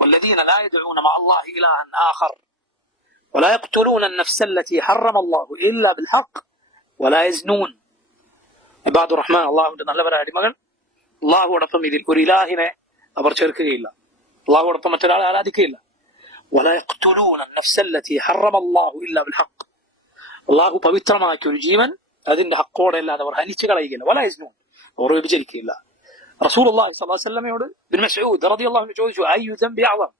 والذين لا يدعون مع الله إلها آخر ولا يقتلون النفس التي حرم الله إلا بالحق ولا يزنون. ഇബാദുർ റഹ്മാൻ അള്ളാഹുവിന്റെ നല്ലവരായ അടിമകൾ അള്ളാഹുവോടൊപ്പം ഇതിൽ ഒരു ഇലാഹിനെ അവർ ചേർക്കുകയില്ല, അള്ളാഹുവോടൊപ്പം മറ്റൊരാളെ ആരാധിക്കുകയില്ല. ولا يقتلون النفس التي حرم الله إلا بالحق. അള്ളാഹു പവിത്രമാക്കിയ ഒരു ജീവൻ അതിന്റെ ഹക്കോടെ അല്ലാതെ അവർ ഹനിച്ചു കളയുകയില്ല. വല യസ്നൂൻ, അവർ വ്യഭിചരിക്കുകയില്ല. റസൂലുള്ളാഹി സ്വല്ലല്ലാഹു അലൈഹി വസല്ലമയോട് ഇബ്നു മസ്ഊദ് റളിയല്ലാഹു അൻഹു ചോദിച്ചു, അയ്യു ദംബി അഅ്ളം,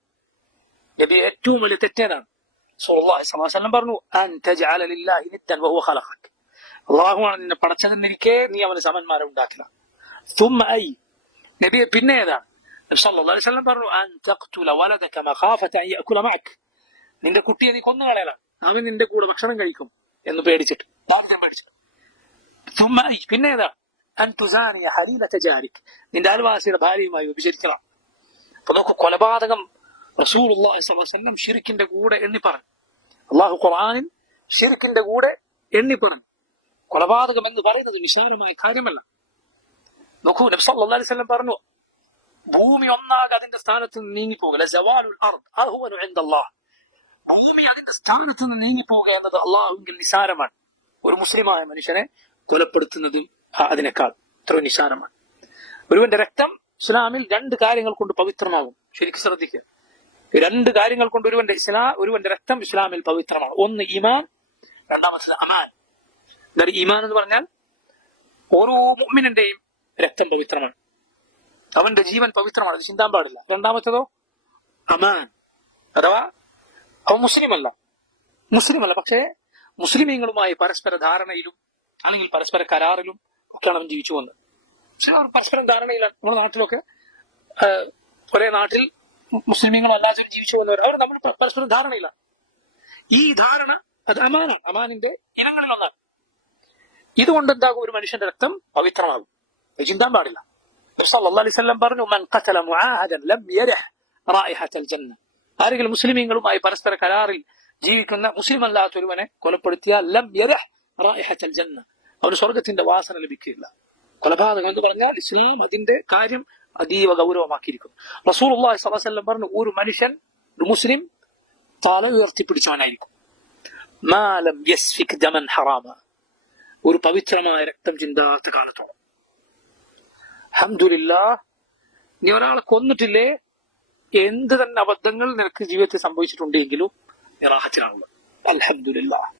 നബി ഏറ്റവും വലിയ തെറ്റേതാണ്? റസൂലുള്ളാഹി സ്വല്ലല്ലാഹു അലൈഹി വസല്ലം പറഞ്ഞു, അൻ തജ്അല ലില്ലാഹി നിദ്ദൻ വഹുവ ഖലഖക്, അള്ളാഹുവാണ് നിന്നെ പടച്ചതെന്നിരിക്കെ നീ അവന് സമന്മാരെ ഉണ്ടാക്കില്ല. ثم أي, നബിയെ പിന്നെ ഏതാണ്? നബി സല്ലല്ലാഹു അലൈഹി വസല്ലം പറഞ്ഞു, അൻ തഖ്തുല വലദക മഖാഫത അൻ യഅകുല മഅക്, നിന്റെ കുട്ടിയെ നീ കൊന്നു കളയലാണ്, അവൻ നിന്റെ കൂടെ ഭക്ഷണം കഴിക്കും എന്ന് പേടിച്ചിട്ട്. ثم أي, പിന്നെ ഏതാണ്? അൻ തുസാനിയ ഹലീലത ജാരിക്, നിന്റെ അയൽവാസിയുടെ ഭാര്യയുമായി വ്യഭിചരിക്കണം. അപ്പൊ നോക്കൂ, കൊലപാതകം റസൂലുള്ളാഹി സ്വല്ലല്ലാഹു അലൈഹി വസല്ലം ശിർക്കിന്റെ കൂടെ എണ്ണി പറഞ്ഞു. അല്ലാഹു ഖുർആനിൽ ശിർക്കിന്റെ കൂടെ എണ്ണി പറഞ്ഞു. കൊലപാതകം എന്ന് പറയുന്നത് നിസ്സാരമായ കാര്യമല്ല. നോക്കൂ, നബി സല്ലല്ലാഹു അലൈഹി വസല്ലം പറഞ്ഞു, ഭൂമി ഒന്നാകെ അതിന്റെ സ്ഥാനത്ത് നിന്ന് നീങ്ങിപ്പോകല, സവാലുൽ അർദ് അഹ്വനു ഇൻദല്ലാഹ്, ഭൂമി അതിന്റെ സ്ഥാനത്ത് നിന്ന് നീങ്ങിപ്പോവുക എന്നത് അള്ളാഹുവിൽ നിസ്സാരമാണ്. ഒരു മുസ്ലിമായ മനുഷ്യനെ കൊലപ്പെടുത്തുന്നതും അതിനേക്കാൾ എത്രയോ നിസ്സാരമാണ്. ഒരുവന്റെ രക്തം ഇസ്ലാമിൽ 2 കാര്യങ്ങൾ കൊണ്ട് പവിത്രമാകും. ശരിക്കും ശ്രദ്ധിക്കുക, 2 കാര്യങ്ങൾ കൊണ്ട് ഒരുവന്റെ രക്തം ഇസ്ലാമിൽ പവിത്രമാണ്. ഒന്ന് ഈമാൻ, രണ്ടാമത്തെ അമാൻ. എന്നാൽ ഈമാൻ എന്ന് പറഞ്ഞാൽ ഓരോ മുഅ്മിനിന്റെയും രക്തം പവിത്രമാണ്, അവന്റെ ജീവൻ പവിത്രമാണ്, അത് ചിന്താൻ പാടില്ല. രണ്ടാമത്തേതോ അമാൻ, അഥവാ അവൻ മുസ്ലിമല്ല, പക്ഷേ മുസ്ലിമീങ്ങളുമായി പരസ്പര ധാരണയിലും അല്ലെങ്കിൽ പരസ്പര കരാറിലും ഒക്കെയാണ് അവൻ ജീവിച്ചു വന്നത്. പക്ഷെ അവർ പരസ്പരം ധാരണയിലാണ്. നമ്മുടെ നാട്ടിലൊക്കെ ഒരേ നാട്ടിൽ മുസ്ലിമീങ്ങളും അല്ലാത്തവരും ജീവിച്ചു വന്നവർ, അവർ നമ്മൾ പരസ്പരം ധാരണയില്ല. ഈ ധാരണ അത് അമാനാണ്, അമാനിന്റെ ഇനങ്ങളിൽ ഒന്നാണ്. ഇതുകൊണ്ട് എന്താകും? ഒരു മനുഷ്യന്റെ രക്തം പവിത്രമാകും, ചിന്താൻ പാടില്ല. സല്ലല്ലാഹു അലൈഹി വസല്ലം പറഞ്ഞു, മൻ ഖതല മുആഹദൻ ലം യരഹ് റായിഹത്തൽ ജന്ന, ആരെങ്കിലും മുസ്ലിമീങ്ങളുമായി പരസ്പര കരാറിൽ ജീവിക്കുന്ന മുസ്ലിം അല്ലാത്ത ഒരുവനെ കൊലപ്പെടുത്തിയാൽ ലം യരഹ് റായിഹത്തൽ ജന്ന, അവന് സ്വർഗത്തിന്റെ വാസന ലഭിക്കില്ല. കൊലപാതകം എന്ന് പറഞ്ഞാൽ ഇസ്ലാം അതിന്റെ കാര്യം അതീവ ഗൗരവമാക്കിയിരിക്കുന്നു. റസൂലുള്ളാഹി സ്വല്ലല്ലാഹു അലൈഹി വസല്ലം പറഞ്ഞു, ഒരു മനുഷ്യൻ, ഒരു മുസ്ലിം തല ഉയർത്തിപ്പിടിച്ചവനായിരിക്കും, മാ ലം യസ്ഫിക് ദമൻ ഹറാമ, ഒരു പവിത്രമായ രക്തം ചിന്താത്ത കാലത്തോളം. അൽഹംദുലില്ലാഹ്, നീ ഒരാളെ കൊന്നിട്ടില്ലേ, എന്ത് തന്നെ അബദ്ധങ്ങൾ നിനക്ക് ജീവിതത്തിൽ സംഭവിച്ചിട്ടുണ്ടെങ്കിലും നീ റാഹത്തിലാണുള്ളത്. അൽഹംദുലില്ലാഹ്.